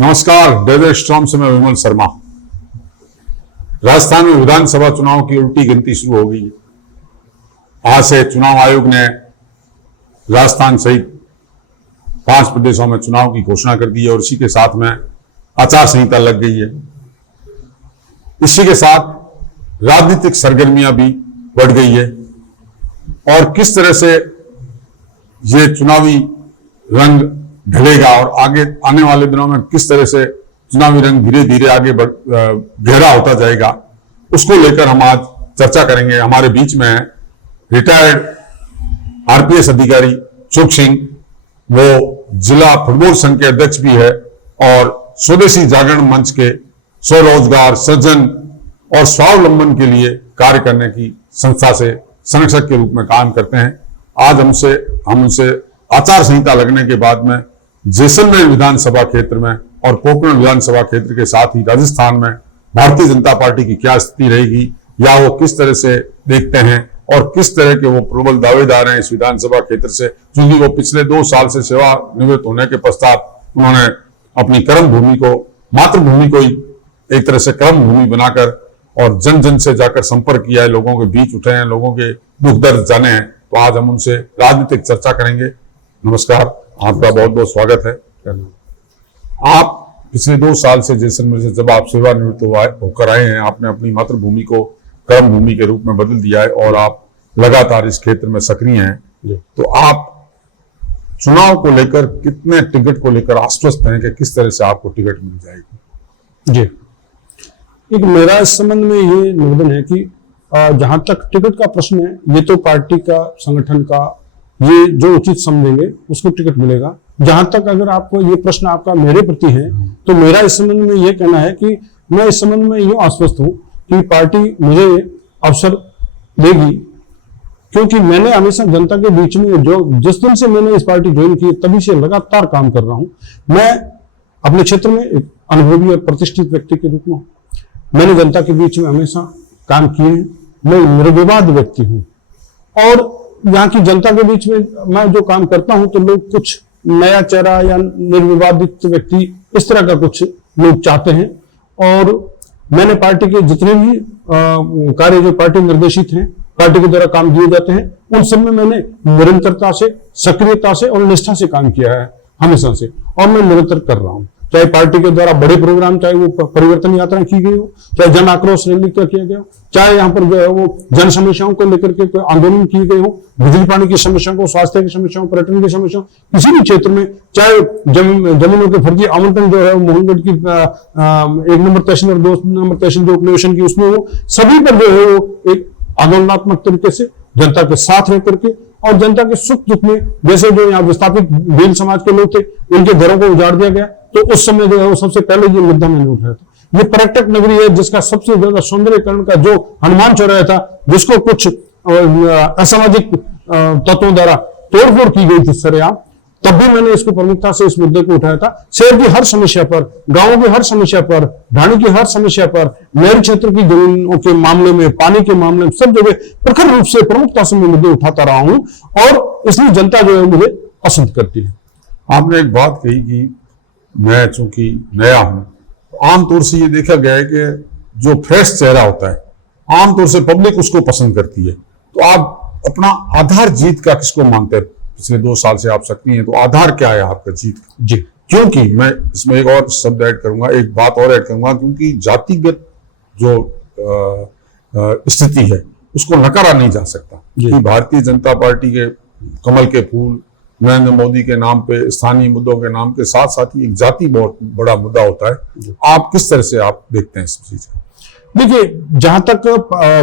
नमस्कार, desert storm से मैं विमल शर्मा। राजस्थान में विधानसभा चुनाव की उल्टी गिनती शुरू हो गई है। आज से चुनाव आयोग ने राजस्थान सहित 5 प्रदेशों में चुनाव की घोषणा कर दी है और इसी के साथ में आचार संहिता लग गई है। इसी के साथ राजनीतिक सरगर्मियां भी बढ़ गई है और किस तरह से ये चुनावी रंग ढलेगा और आगे आने वाले दिनों में किस तरह से चुनावी रंग धीरे धीरे आगे गहरा होता जाएगा, उसको लेकर हम आज चर्चा करेंगे। हमारे बीच में रिटायर्ड आरपीएस अधिकारी सुख सिंह, वो जिला फुटबॉल संघ के अध्यक्ष भी है और स्वदेशी जागरण मंच के स्वरोजगार सृजन और स्वावलंबन के लिए कार्य करने की संस्था से संरक्षक के रूप में काम करते हैं। आज हम उनसे आचार संहिता लगने के बाद में जैसलमेर विधानसभा क्षेत्र में और पोखरण विधानसभा क्षेत्र के साथ ही राजस्थान में भारतीय जनता पार्टी की क्या स्थिति रहेगी या वो किस तरह से देखते हैं और किस तरह के वो प्रबल दावेदार हैं इस विधानसभा क्षेत्र से, क्योंकि वो पिछले 2 साल से सेवानिवृत्त होने के पश्चात उन्होंने अपनी कर्म भूमि को, मातृभूमि को ही एक तरह से कर्म भूमि बनाकर और जन जन से जाकर संपर्क किया है, लोगों के बीच उठे हैं, लोगों के दुख दर्द जाने हैं। तो आज हम उनसे राजनीतिक चर्चा करेंगे। नमस्कार, आपका बहुत बहुत स्वागत है। आप पिछले 2 साल से जैसलमेर से जब आप सेवानिवृत्त होकर आए हैं, आपने अपनी मातृभूमि को कर्म भूमि के रूप में बदल दिया है और आप लगातार इस क्षेत्र में सक्रिय हैं। तो आप चुनाव को लेकर कितने टिकट को लेकर आश्वस्त हैं कि किस तरह से आपको टिकट मिल जाएगी? जी, एक मेरा इस संबंध में ये निवेदन है कि जहां तक टिकट का प्रश्न है, ये तो पार्टी का, संगठन का, ये जो उचित समझेंगे उसको टिकट मिलेगा। जहां तक अगर आपको ये प्रश्न आपका मेरे प्रति है, तो मेरा इस संबंध में ये कहना है कि मैं इस संबंध में यूं आश्वस्त हूं कि पार्टी मुझे अवसर देगी, क्योंकि मैंने हमेशा जनता के बीच में जिस दिन से मैंने इस पार्टी ज्वाइन की तभी से लगातार काम कर रहा हूं। मैं अपने क्षेत्र में एक अनुभवी और प्रतिष्ठित व्यक्ति के रूप में मैंने जनता के बीच में हमेशा काम किए हैं। मैं निर्विवाद व्यक्ति हूं और यहाँ की जनता के बीच में मैं जो काम करता हूं तो लोग कुछ नया चेहरा या निर्विवादित व्यक्ति इस तरह का कुछ लोग चाहते हैं। और मैंने पार्टी के जितने भी कार्य जो पार्टी निर्देशित हैं, पार्टी के द्वारा काम दिए जाते हैं, उन सब में मैंने निरंतरता से, सक्रियता से और निष्ठा से काम किया है हमेशा से, और मैं निरंतर कर रहा हूं। चाहे पार्टी के द्वारा बड़े प्रोग्राम, चाहे वो परिवर्तन यात्रा की गई हो, चाहे जन आक्रोश रैली का किया गया हो, चाहे यहाँ पर जो है वो जन समस्याओं को लेकर के कोई आंदोलन किए गए हो, बिजली पानी की समस्याओं को, स्वास्थ्य की समस्याओं, पर्यटन की समस्याओं, किसी भी क्षेत्र में, चाहे जमीनों के फर्जी आवंटन जो है मोहनगढ़ की 1 नंबर तहसील और 2 नंबर तहसील जो उपनिवेशन की उसमें हो, सभी पर जो है वो एक आंदोलनात्मक तरीके से जनता के साथ रह करके और जनता के सुख दुख में, जैसे जो यहाँ विस्थापित भील समाज के लोग थे, उनके घरों को उजाड़ दिया गया, तो उस समय जो है वो सबसे पहले ये मुद्दा मैंने उठाया था। ये पर्यटक नगरी है जिसका सबसे ज्यादा सौंदर्यीकरण का जो हनुमान चौराहा था, जिसको कुछ असामाजिक तत्वों द्वारा तोड़फोड़ की गई थी सरेआम, तब भी मैंने इसको प्रमुखता से इस मुद्दे को उठाया था। शहर की हर समस्या पर, गांवों की हर समस्या पर, ढाणी की हर समस्या पर, नहरी क्षेत्र की जमीनों के मामले में, पानी के मामले में, सब जगह प्रखर रूप से प्रमुखता से मैं मुद्दे उठाता रहा हूं और इसलिए जनता जो है मुझे पसंद करती है। आपने एक बात कही कि मैं चूंकि नया हूं, आमतौर से ये देखा गया है कि जो फ्रेश चेहरा होता है आमतौर से पब्लिक उसको पसंद करती है। तो आप अपना आधार जीत का किसको मानते हैं? पिछले 2 साल से आप सक्रिय हैं, तो आधार क्या है आपका जीत का? जी, क्योंकि मैं इसमें एक और शब्द ऐड करूंगा, एक बात और ऐड करूंगा, क्योंकि जातिगत जो स्थिति है उसको नकारा नहीं जा सकता कि भारतीय जनता पार्टी के कमल के फूल, नरेंद्र मोदी के नाम पे, स्थानीय मुद्दों के नाम के साथ साथ ही एक जाति बहुत बड़ा मुद्दा होता है। आप किस तरह से आप देखते हैं इस चीज को? देखिए, जहां तक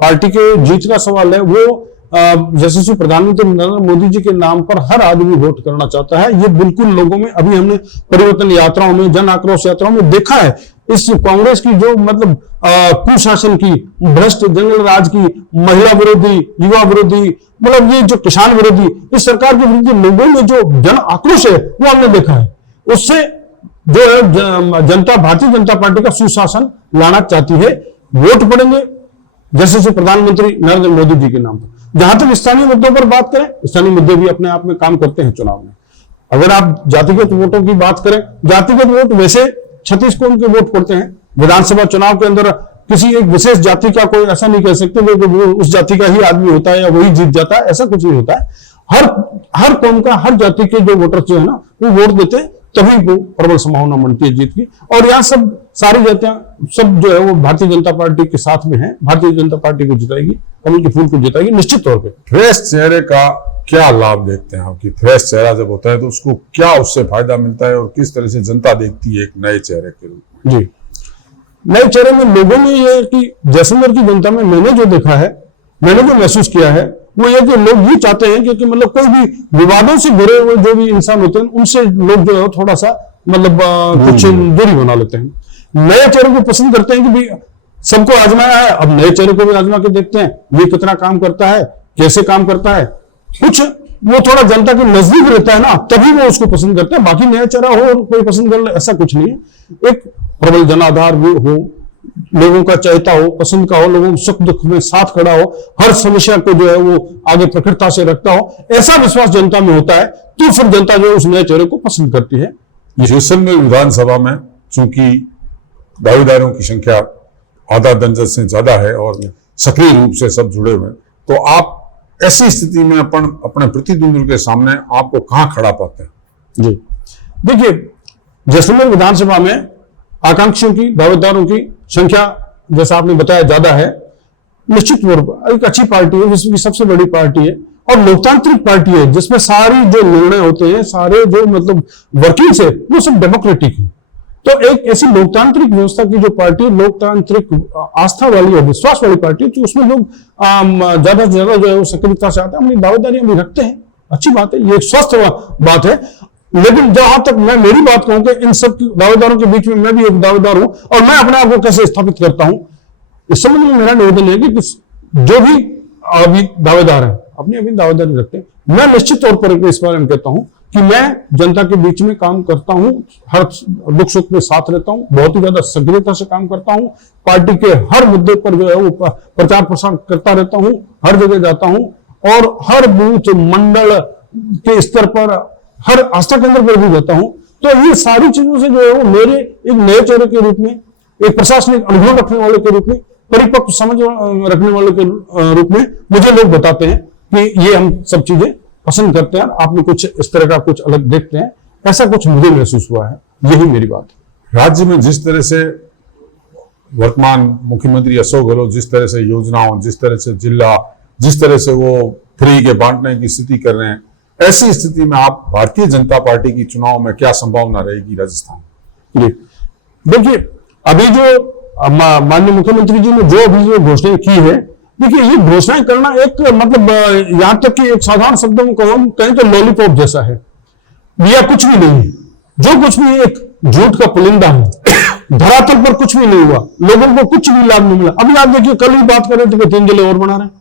पार्टी के जीत का सवाल है, वो यशस्वी प्रधानमंत्री नरेंद्र मोदी जी के नाम पर हर आदमी वोट करना चाहता है। ये बिल्कुल लोगों में, अभी हमने परिवर्तन यात्राओं में, जन आक्रोश यात्राओं में देखा है, इस कांग्रेस की जो मतलब कुशासन की, भ्रष्ट जंगल राज की, महिला विरोधी, युवा विरोधी, मतलब ये जो किसान विरोधी, इस सरकार के विरुद्ध लोगों में जो जन आक्रोश है वो हमने देखा है। उससे जो है जनता, भारतीय जनता पार्टी का सुशासन लाना चाहती है। वोट पड़ेंगे यशस्वी प्रधानमंत्री नरेंद्र मोदी जी के नाम पर। जहां तक स्थानीय मुद्दों पर बात करें, स्थानीय मुद्दे भी अपने आप में काम करते हैं चुनाव में। अगर आप जातिगत वोटों की बात करें, जातिगत वोट वैसे 36 कौम के वोट पड़ते हैं। विधानसभा चुनाव के अंदर किसी एक विशेष जाति का कोई ऐसा नहीं कह सकते कि वो उस जाति का ही आदमी होता है या वही जीत जाता है, ऐसा कुछ नहीं होता है। हर कौम का, हर जाति के जो वोटर जो है ना, वो वोट देते हैं, तभी वो प्रबल संभावना बनती है जीत की। और यहाँ सब सारी जातियां सब जो है वो भारतीय जनता पार्टी के साथ में है। भारतीय जनता पार्टी को जिताएगी, कमल के फूल को जिताएगी निश्चित तौर पे। फ्रेश चेहरे का क्या लाभ देखते हैं आप कि फ्रेश चेहरा जब होता है तो उसको क्या उससे फायदा मिलता है और किस तरह से जनता देखती है एक नए चेहरे के रूप में? जी, नए चेहरे में लोगों ने ये कि जैसलमेर की जनता में मैंने जो देखा है, मैंने जो महसूस किया है, वो ये कि लोग ये चाहते हैं कि मतलब कोई भी विवादों से घिरे हुए जो भी इंसान होते हैं उनसे लोग जो है थोड़ा सा मतलब कुछ दूरी बना लेते हैं। नए चेहरे को पसंद करते हैं कि भाई सबको आजमाया है, अब नए चेहरे को भी आजमा के देखते हैं ये कितना काम करता है, कैसे काम करता है। कुछ वो थोड़ा जनता के नजदीक रहता है ना, तभी वो उसको पसंद करते हैं। बाकी नया चेहरा हो और कोई पसंद कर ले ऐसा कुछ नहीं है। एक प्रबल जनाधार भी हो, लोगों का चाहता हो, पसंद का हो, लोगों के सुख दुख में साथ खड़ा हो, हर समस्या को जो है वो आगे प्रखरता से रखता हो, ऐसा विश्वास जनता में होता है, तो फिर जनता जो है उस नए चेहरे को पसंद करती है। जैसलमेर विधानसभा में चूंकि दावेदारों की संख्या आधा दर्जन से ज्यादा है और सक्रिय रूप से सब जुड़े हुए हैं, तो आप ऐसी स्थिति में अपने प्रतिद्वंदी के सामने आपको कहां खड़ा पाते हैं? जी देखिए, जैसलमेर विधानसभा में आकांक्षियों की, दावेदारों की संख्या जैसा आपने बताया ज्यादा है। निश्चित तौर पर एक अच्छी पार्टी है, विश्व की सबसे बड़ी पार्टी है और लोकतांत्रिक पार्टी है, जिसमें सारी जो निर्णय होते हैं, सारे जो मतलब वर्किंग्स है, वो सब डेमोक्रेटिक है। तो एक ऐसी लोकतांत्रिक व्यवस्था की जो पार्टी, लोकतांत्रिक आस्था वाली और विश्वास वाली पार्टी, तो उसमें लोग ज्यादा से ज्यादा जो है वो सक्रियता से आते हैं, अपनी दावेदारी भी रखते हैं। अच्छी बात है, ये एक स्वस्थ बात है। लेकिन जहां तक मैं मेरी बात कहूं कि इन सब दावेदारों के बीच में मैं भी एक दावेदार हूं और मैं अपने आप को कैसे स्थापित करता हूं, इस संबंध में मेरा निवेदन है कि जो भी अभी दावेदार है अपनी दावेदारी रखते हैं। मैं निश्चित तौर पर इस बारे में कहता हूं कि मैं जनता के बीच में काम करता हूं, हर दुख सुख में साथ रहता हूं, बहुत ही ज्यादा सक्रियता से काम करता हूं, पार्टी के हर मुद्दे पर जो है वो प्रचार प्रसार करता रहता हूं, हर जगह जाता हूं और हर बूथ मंडल के स्तर पर, हर आस्था केंद्र पर भी जाता हूं। तो ये सारी चीजों से जो है वो मेरे एक नए चेहरे के रूप में, एक प्रशासनिक अनुभव रखने वाले के रूप में, परिपक्व समझ रखने वाले के रूप में मुझे लोग बताते हैं कि ये हम सब चीजें पसंद करते हैं, आप में कुछ इस तरह का कुछ अलग देखते हैं, ऐसा कुछ मुझे महसूस हुआ है। यही मेरी बात है। राज्य में जिस तरह से वर्तमान मुख्यमंत्री अशोक गहलोत जिस तरह से योजनाओं, जिस तरह से जिला, जिस तरह से वो फ्री के बांटने की स्थिति कर रहे हैं, ऐसी स्थिति में आप भारतीय जनता पार्टी की चुनाव में क्या संभावना रहेगी राजस्थान? जी देखिए, अभी जो माननीय मुख्यमंत्री जी ने जो अभी जो घोषणाएं की है, देखिए ये घोषणाएं करना एक मतलब यहां तक कि एक साधारण शब्दों में कहें तो लॉलीपॉप जैसा है, या कुछ भी नहीं है। जो कुछ भी एक झूठ का पुलिंदा है, धरातल पर कुछ भी नहीं हुआ, लोगों को कुछ भी लाभ नहीं मिला। अभी आप देखिए, कल ही बात कर रहे थे कि 3 जिले और बना रहे हैं।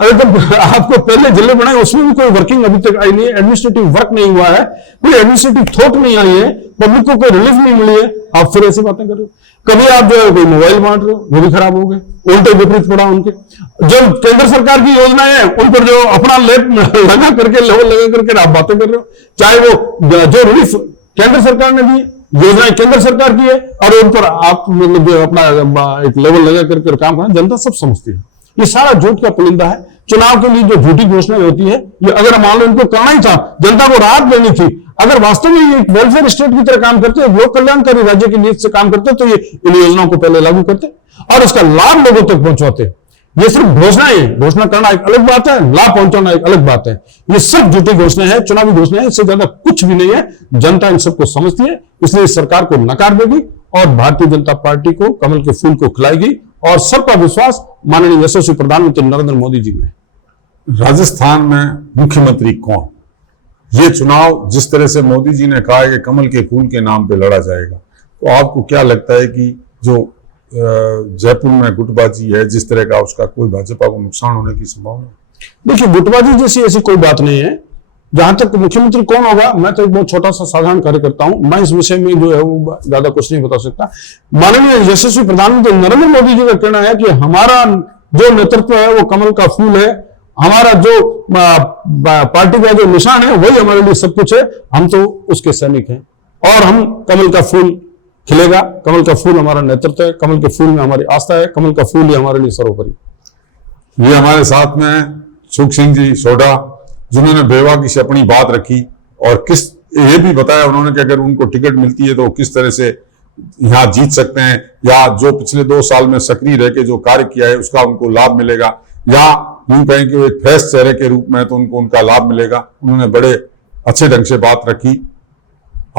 अरे जब आपको पहले जिले बनाए उसमें भी कोई वर्किंग अभी तक आई नहीं है, एडमिनिस्ट्रेटिव वर्क नहीं हुआ है, कोई एडमिनिस्ट्रेटिव थॉट नहीं आई है, पब्लिक को कोई रिलीफ नहीं मिली है, आप फिर ऐसी बातें कर रहे हो। कभी आप जो है कोई मोबाइल बांट रहे हो, वो भी खराब हो गए, उल्टे विपरीत पड़ा उनके। जो केंद्र सरकार की योजनाएं हैं उन पर जो अपना लेप लगा करके, लेवल लगा करके आप बातें कर रहे हो, चाहे वो जो रिलीफ केंद्र सरकार ने दी, योजनाएं केंद्र सरकार की है और उन पर आप मतलब जो अपना एक लेवल लगा करके काम करना, जनता सब समझती है। ये सारा झूठ का पुलिंदा है। चुनाव के लिए जो झूठी घोषणाएं होती है, ये अगर मान लो इनको करना ही था, जनता को राहत देनी थी, अगर वास्तव में ये वेलफेयर स्टेट की तरह काम करते, लोक कल्याणकारी राज्य की नीति से काम करते, तो ये इन योजनाओं को पहले लागू करते और इसका लाभ लोगों तक पहुंचाते। ये सिर्फ घोषणाएं हैं, घोषणा करना एक अलग बात है, लाभ पहुंचाना एक अलग बात है। ये सब झूठी घोषणाएं हैं, चुनावी घोषणाएं, इससे ज्यादा कुछ भी नहीं है। जनता इन सबको समझती है, इसलिए सरकार को नकार देगी और भारतीय जनता पार्टी को कमल के फूल को खिलाएगी और सबका विश्वास माननीय यशस्वी प्रधानमंत्री नरेंद्र मोदी जी में। राजस्थान में मुख्यमंत्री कौन? ये चुनाव जिस तरह से मोदी जी ने कहा है कि कमल के फूल के नाम पे लड़ा जाएगा, तो आपको क्या लगता है कि जो जयपुर में गुटबाजी है जिस तरह का, उसका कोई भाजपा को नुकसान होने की संभावना? देखिए, गुटबाजी जैसी ऐसी कोई बात नहीं है। जहां तक मुख्यमंत्री कौन होगा, मैं तो एक बहुत छोटा सा साधारण कार्यकर्ता हूं, मैं इस विषय में जो है वो ज्यादा कुछ नहीं बता सकता। माननीय यशस्वी प्रधानमंत्री नरेंद्र मोदी जी का कहना है कि हमारा जो नेतृत्व है वो कमल का फूल है, हमारा जो पार्टी का जो निशान है वही हमारे लिए सब कुछ है, हम तो उसके सैनिक हैं और हम कमल का फूल खिलेगा। कमल का फूल हमारा नेतृत्व है, कमल के फूल में हमारी आस्था है, कमल का फूल ही हमारे लिए सर्वोपरि। ये हमारे साथ में सुख सिंह जी सोढा, जिन्होंने बेबाकी से अपनी बात रखी और ये भी बताया उन्होंने कि अगर उनको टिकट मिलती है तो किस तरह से यहाँ जीत सकते हैं, या जो पिछले 2 साल में सक्रिय रह के जो कार्य किया है उसका उनको लाभ मिलेगा, या यूं कहें कि वो एक फ्रेश चेहरे के रूप में तो उनको उनका लाभ मिलेगा। उन्होंने बड़े अच्छे ढंग से बात रखी।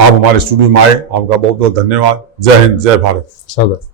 आप हमारे स्टूडियो में आए, आपका बहुत बहुत धन्यवाद। जय हिंद, जय भारत। स्वागत।